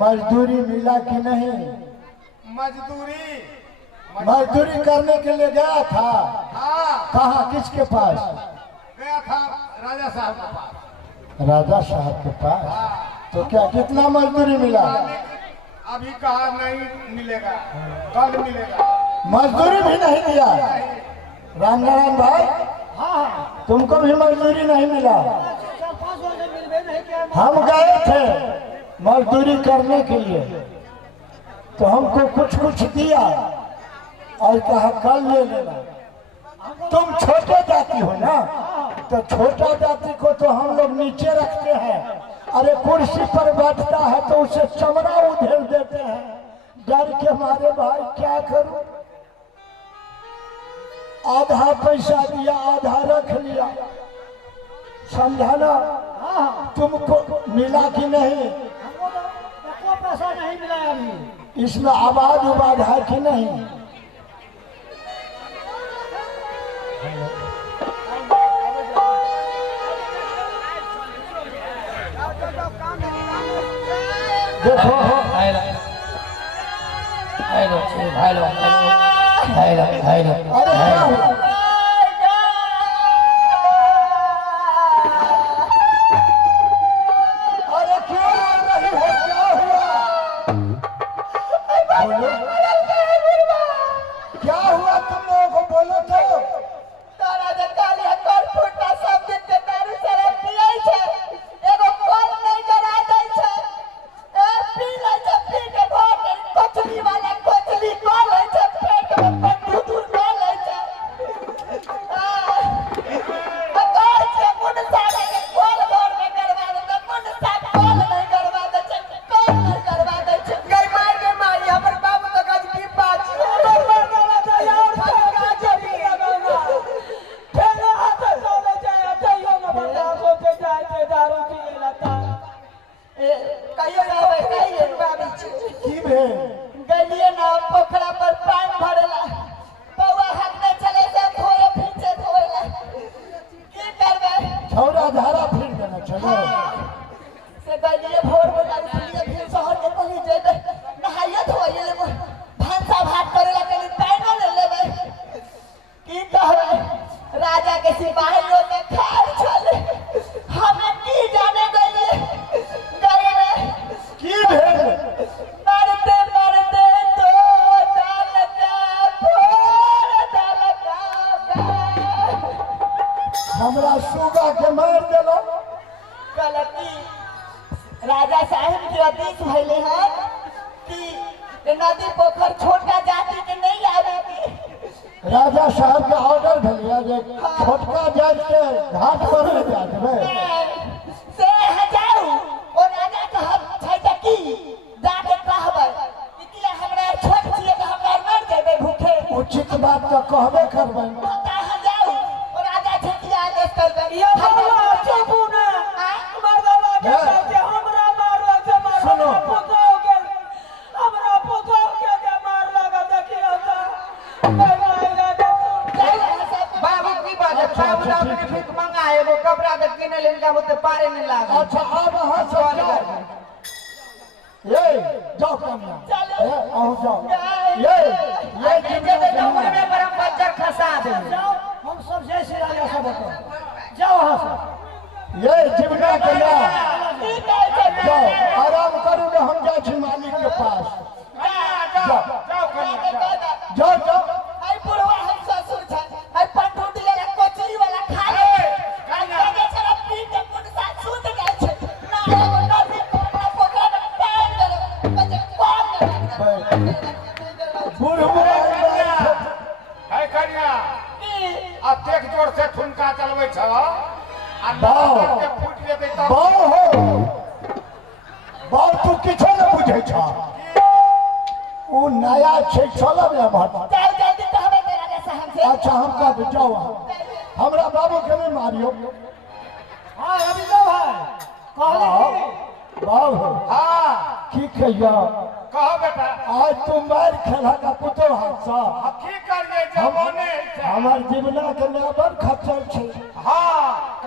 मजदूरी मिला कि नहीं? मजदूरी करने के लिए गया था। हाँ। कहाँ, किसके पास गया था? राजा साहब के पास। राजा साहब के पास। हाँ। तो क्या कितना मजदूरी मिला? अभी कहा नहीं मिलेगा, कल मिलेगा। मजदूरी भी नहीं दिया? राम नारायण भाई, हाँ तुमको भी मजदूरी नहीं मिला? हम गए थे मजदूरी करने के लिए, तो हमको कुछ कुछ दिया और कहा कल ले लेना। तुम छोटे जाति हो ना, तो छोटा जाति को तो हम लोग नीचे रखते हैं। अरे कुर्सी पर बैठता है तो उसे चमड़ा उधेल देते हैं, डर के मारे। भाई क्या करूं, आधा पैसा दिया, आधा रख लिया। समझाना? तुमको मिला कि नहीं? हमको पैसा नहीं मिला अभी। इसमें आवाज उबाद है कि नहीं? देखो अरे क्या हुआ? अरे क्यों नहीं हो, क्या हुआ? बोलो, क्या हुआ तुम लोगों को? बोलो तो। हमरा सुगा के मार देलो। राजा साहब के आदेश भइले हैं कि नदी पोखर छोटा जाति के नहीं आवे। राजा साहब के ऑर्डर भलिया जे छोटका जाति के घाट पर ले जा देबे से जाऊ और राजा कहब छै कि जाके कहबै कि हमरा छोट छिए त हमरा मर जेबे भूखे। उचित बात तो कहबे करबै। कहां जाऊ और राजा छतिया आदेश करबै। ये बोलो चुपू ना, मर्दवा के जे हमरा मारला से मारला पुतो के, हमरा पुतो के जे मारला का देखियो त बाबू की बात है? बाबू ना अपने भीख मंगा एगो कपड़ा के किने ले इनका बोते पारे नहीं लागे। अच्छा अब वहां से ये जाओ कन्या, ये आओ जाओ, ये जब नौकरी में परम बच्चा खसा दे। जाओ, हम सब जैसे राजा सब होतो जाओ वहां से। ये जीवना कन्या जाओ, आराम करूंगा, हम जाए छी मालिक के पास। जाओ कन्या जाओ जाओ। आई पुरवा हम ससुर छ, आई पंडुटी ले कोचली वाला खा ले। कन्या के सारा पीठ पुट सा सूत गए छ। ना एगो नदी पोखरा पोखरा में पैर दे बच्चे कौन ले। बुढ़बुआ है कन्या अब देख जोर से ठुनका चलबै छ आ बाऊ। के फूट जेतै त बाऊ हो, बाऊ तू किछो न बुझे छ। उ नया छै, चलब या भट। चल जल्दी कहबे के राजा साहब से। अच्छा हम कब जाओ, हमरा बाबू के नहीं मारियो। हां अभी तो भाई कहले बाऊ हो हां की कहिया, कह बेटा आज तू मार खेला का पुतो हाथ सा। अब की करिए जमाने छै। हमार जीवना के नाबर खच्चर छै। हां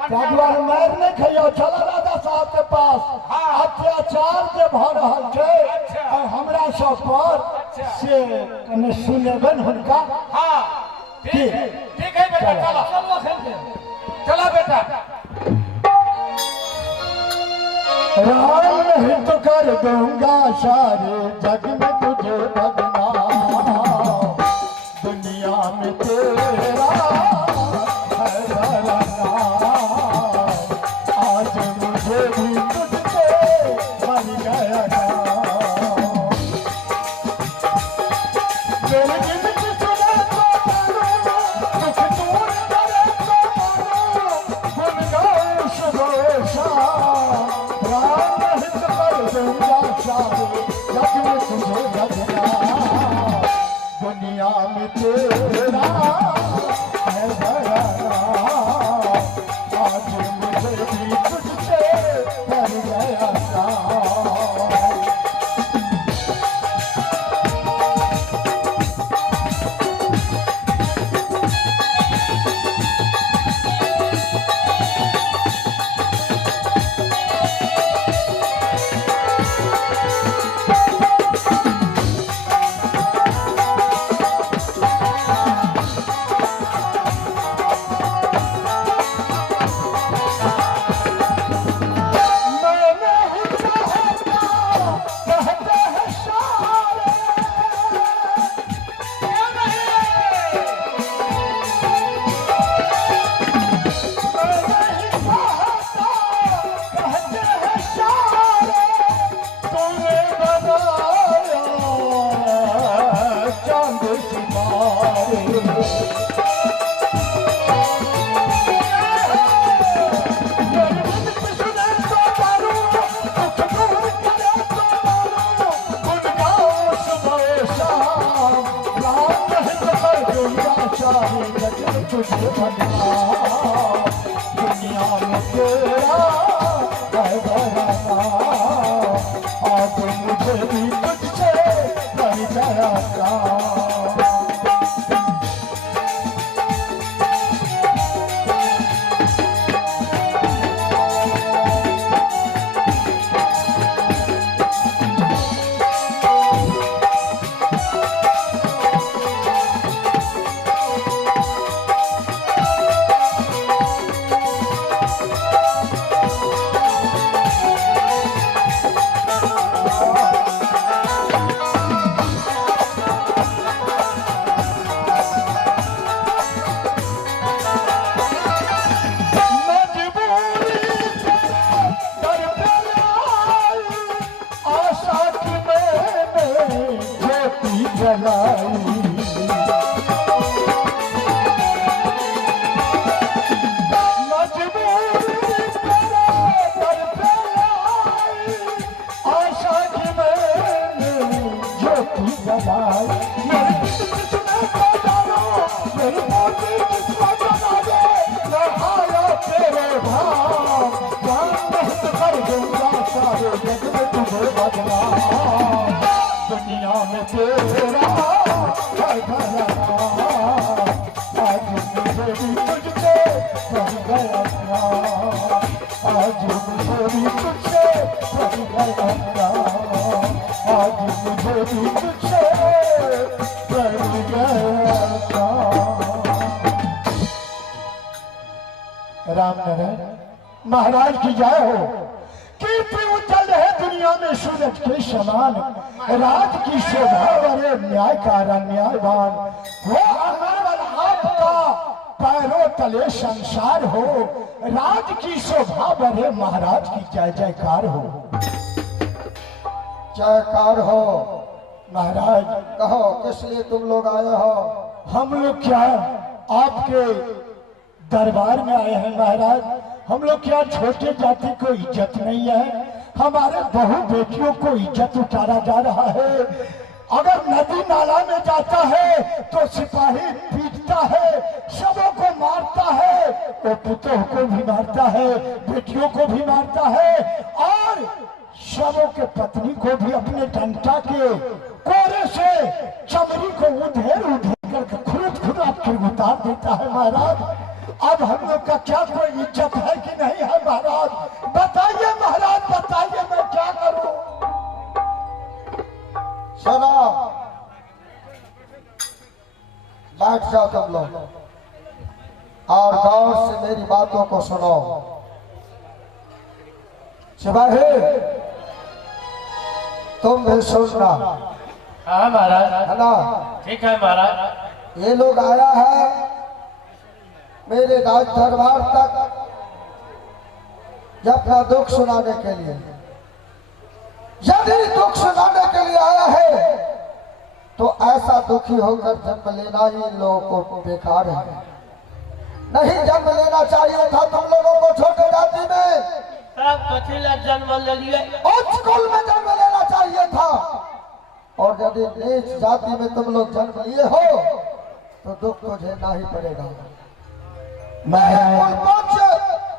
भगवान मार नहीं खइयो। चल राजा साहब के पास हाँ। अत्याचार जे भ रहल छै अच्छा। और हमरा सब पर अच्छा। से कने सुनेबन हुनका। हाँ ठीक है बेटा चला चलो खेल के चला बेटा राम नहीं तो कर दूंगा सारे जग में तुझे बदनाम, दुनिया में तेरा है बड़ा नाम, आज मुझे भी तुझसे बन गया नाम। मेरी जिंदगी सुने तो मानो, दुख दूर करे तो मानो, गुन गाऊं सुबह शाम, राम हित कर दूंगा सारे जग में तुझे बदनाम, दुनिया में तेरा है बड़ा नाम, आज मुझे भी तुझसे बन गया नाम। मैंने ही कहता कहते हैं सारे, मैंने ही कहता कहते हैं सारे, तूने बनाया चांद सितारे। तुझे बदनाम, दुनिया में तेरा है बड़ा नाम, आज मुझे भी तुझसे बन गया काम। दुनिया में तेरा है भला नाम, आज मुझे भी तुझसे बन गया नाम, आज मुझे भी तुझसे बन गया नाम, आज मुझे भी तुझसे बन गया नाम। राम नारायण महाराज की जय हो। कीर्ति उज्जवल है दुनिया में सूरज के समान, राज की शोभा बड़े न्याय का न्यायवान वो अमर आपका पैरों तले संसार हो, राज की शोभा बड़े महाराज की जय जयकार हो। जयकार हो। महाराज कहो किस लिए तुम लोग आए हो? हम लोग क्या आपके दरबार में आए हैं महाराज। हम लोग क्या छोटे जाति को इज्जत नहीं है, हमारे बहू बेटियों को इज्जत उतारा जा रहा है। अगर नदी नाला में जाता है तो सिपाही पीटता है, सबों को मारता है, वो पुतों को भी मारता है, बेटियों को भी मारता है, और सबों के पत्नी को भी अपने डंडा के कोरे से चमड़ी को उधेर करके खुद आपके उतार देता है महाराज। अब हम लोग का क्या कोई इज्जत है कि नहीं है महाराज? बताइए। सुनो, बैठ जाओ तुम लोग और गौर से मेरी बातों को सुनो। सिपाही, तुम भी सुनना। हाँ महाराज, है ना? ठीक है महाराज। ये लोग आया है मेरे राज दरबार तक अपना दुख सुनाने के लिए। यदि दुख सुनाने के लिए आया है तो ऐसा दुखी होकर जन्म लेना ही इन लोगों को बेकार है। नहीं जन्म लेना चाहिए था तुम लोगों को छोटे जाति में, साहब कथी ला जन्म ले लिए? उच्च कुल में जन्म लेना चाहिए था। और यदि नीच जाति में तुम लोग जन्म लिए हो तो दुख तो झेलना ही पड़ेगा।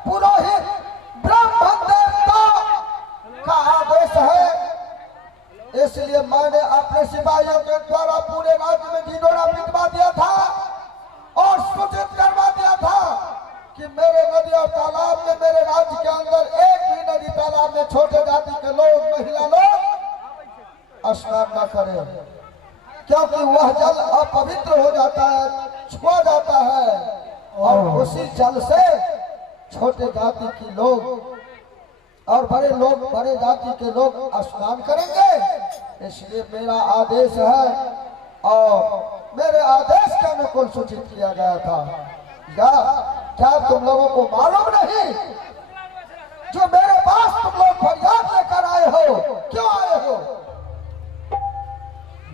पुरोहित ब्राह्मण देवता का आदेश है, इसलिए मैंने अपने सिपाहियों के द्वारा पूरे राज्य में ढिंढोरा पिटवा दिया था और सूचित करवा दिया था कि मेरे नदी और तालाब में, मेरे राज्य के अंदर एक भी नदी तालाब में छोटे जाति के लोग, महिला लोग स्नान न करें, क्योंकि वह जल अपवित्र हो जाता है, छुआ जाता है और उसी जल से छोटे जाति के लोग और बड़े लोग, बड़े जाति के लोग स्नान करेंगे। इसलिए मेरा आदेश है और मेरे आदेश के अनुकूल सूचित किया गया था। क्या तुम लोगों को मालूम नहीं जो मेरे पास तुम लोग फरियाद लेकर आए हो? क्यों आए हो?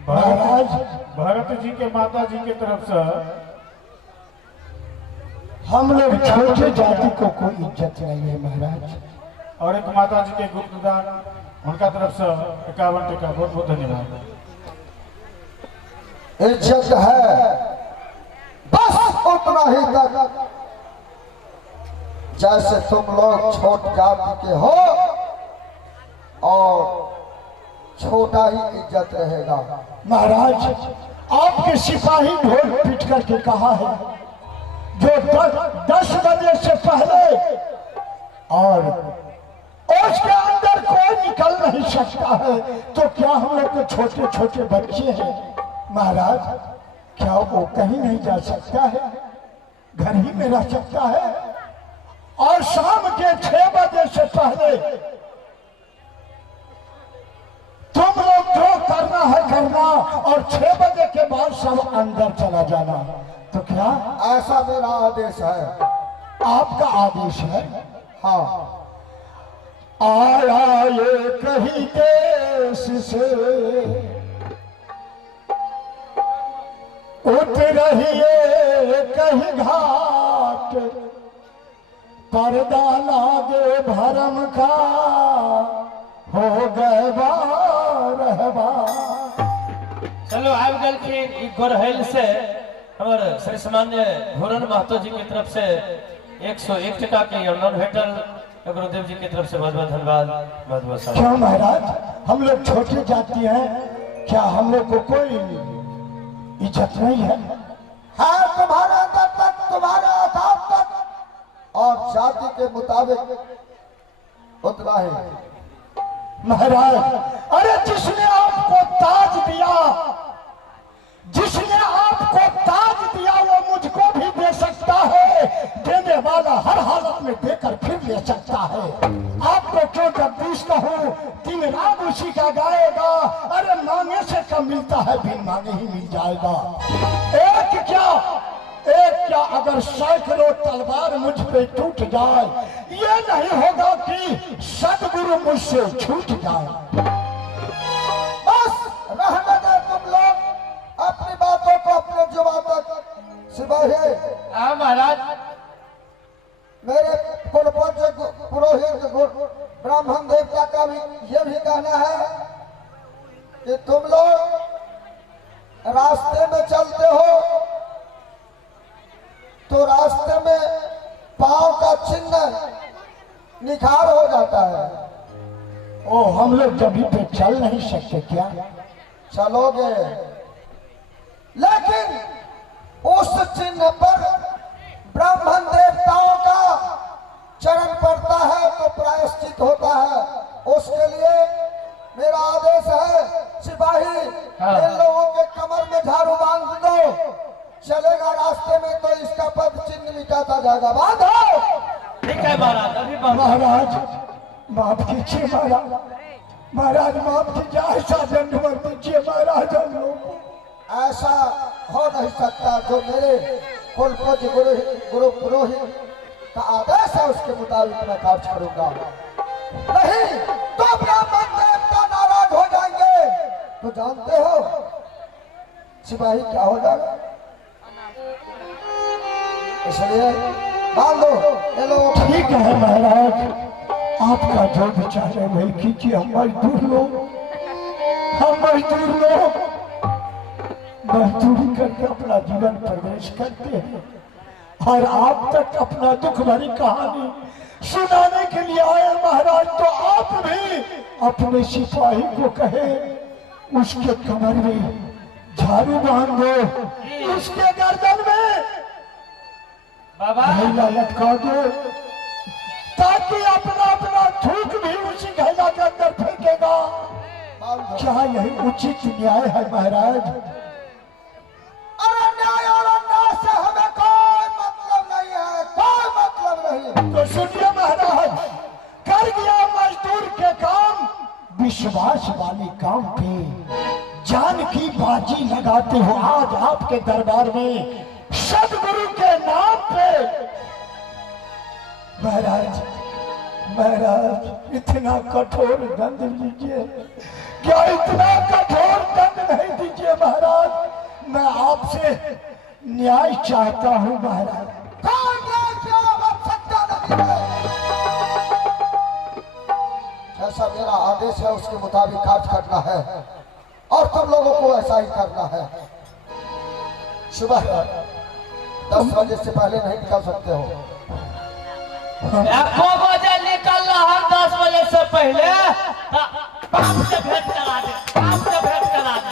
भरत जी के माता जी की तरफ से हम लोग छोटे जाति को कोई इज्जत नहीं है महाराज। और एक माता जी के गुप्तदान उनका तरफ से 51 टका। बहुत बहुत धन्यवाद। इज्जत है बस उतना ही तक जैसे तुम लोग छोट जाति के हो और छोटा ही इज्जत रहेगा। महाराज, आपके सिपाही ढोल पीट करके कहा है जो 10 बजे से पहले और उसके अंदर कोई निकल नहीं सकता है, तो क्या हम लोग के छोटे छोटे बच्चे हैं महाराज, क्या वो कहीं नहीं जा सकता है? घर ही में रह सकता है? और शाम के 6 बजे से पहले तुम लोग जो करना है करना और 6 बजे के बाद सब अंदर चला जाना। तो क्या ऐसा मेरा आदेश है? आपका आदेश है? हाँ। आया ये कहीं देश से उठ रही है कहीं घाट, पर्दा लागे भरम का हो गए बारहबा। चलो आब गलखिन गोरहल से हमारे श्री सामान्य घोरन महतो जी की तरफ से 101 टका के योगदान भेटल। गुरुदेव जी की तरफ से बहुत बहुत धन्यवाद। बहुत बहुत क्यों महाराज, हम लोग छोटे जाति हैं, क्या हम लोग को कोई इज्जत नहीं है? है तुम्हारे अंदर तक, तुम्हारे आधार तक और जाति के मुताबिक उतना ही। महाराज, अरे जिसने आपको ताज दिया, जिसने आपको ताज दिया वो मुझको भी दे सकता है। देने वाला हर हालत में देकर फिर ले सकता है। आपको क्यों जगदीश कहूं, दिन रात उसी का गाएगा। अरे मांगे से कम मिलता है, बिन मांगे ही मिल जाएगा। एक क्या अगर सैकड़ों तलवार मुझ पे टूट जाए, ये नहीं होगा कि सदगुरु मुझसे छूट जाए। बस रहने दे तुम लोग अपनी बातों को अपने जुबान तक। सिपाही, हाँ महाराज। मेरे कुलपूज्य पुरोहित ब्राह्मण देवता का भी ये भी कहना है कि तुम लोग रास्ते में चलते हो तो रास्ते में पांव का चिन्ह निखार हो जाता है। ओ, हम लोग जभी पे चल नहीं सकते क्या? चलोगे, लेकिन उस चिन्ह पर ब्राह्मण देवताओं का चरण पड़ता है तो प्रायश्चित होता है। उसके लिए मेरा आदेश है सिपाही हाँ। इन लोगों के कमर में झाड़ू बांध दो, चलेगा रास्ते में तो इसका पद चिन्ह मिटाता जाएगा। बांधो। ठीक है महाराज, अभी बांधो। महाराज माफ कीजिए महाराज, महाराज माफ कीजिए, ऐसा दंड मत दीजिए महाराज हम लोग को। ऐसा हो नहीं सकता। जो मेरे कुल पूज्य गुरु पुरोहित का आदेश है उसके मुताबिक मैं कार्य करूंगा। नहीं तो ब्राह्मण देवता नाराज हो जाएंगे। तो जानते हो सिपाही क्या हो जाएगा, इसलिए मान लो ये लोग। ठीक है महाराज, आपका जो विचार है वही कीजिए। हम मजदूर लोग मजदूरी करके अपना जीवन प्रवेश करते हैं और आप तक अपना दुख भरी कहानी सुनाने के लिए आए महाराज। तो आप भी अपने सिपाही को कहे उसके कमर में झाड़ू बांध दो, उसके गर्दन में बाबा घैला लटका दो, ताकि अपना अपना थूक भी उसी घैला के अंदर फेंकेगा। क्या यही उचित न्याय है महाराज? अरे न्याय और अन्याय से हमें कोई मतलब नहीं है, कोई मतलब नहीं। तो सुनिए महाराज, कर गया मजदूर के काम, विश्वास वाले काम पे जान की बाजी लगाते हो आज आपके दरबार में सदगुरु के नाम पे। महाराज इतना कठोर दंड लीजिए, क्या इतना कठोर दंड नहीं दीजिए महाराज। मैं आपसे न्याय चाहता हूँ महाराज। कोई न्याय की आवश्यकता नहीं है। जैसा मेरा आदेश है उसके मुताबिक कार्य करना है और तुम लोगों को ऐसा ही करना है। सुबह 10 बजे से पहले नहीं निकल सकते हो। 2 बजे निकल रहा है, 10 बजे से पहले बाप से भेंट करा दे, बाप से भेंट करा दे।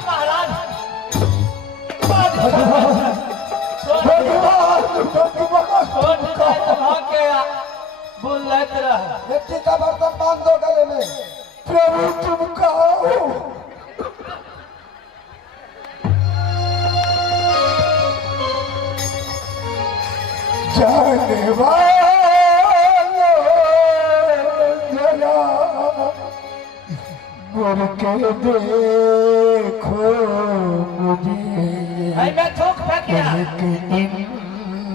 महाराज बोल रहा मिट्टी का बर्तन बांध दो गले में। प्रभु तुम कहो जाने वालों जरा मुड़ के देखो मुझे, मैं थूक फेंकिया। एक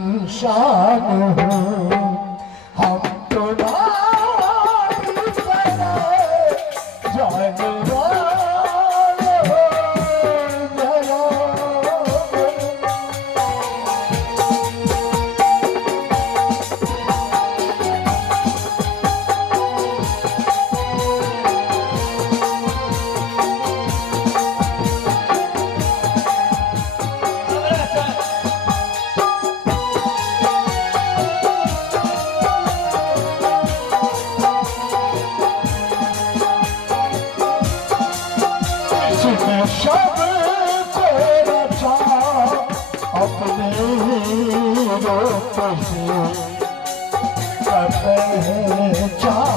इंसान हूँ हम तो नारी बने, जाने वालों जरा। सब को रचा अपने रूप से पहचान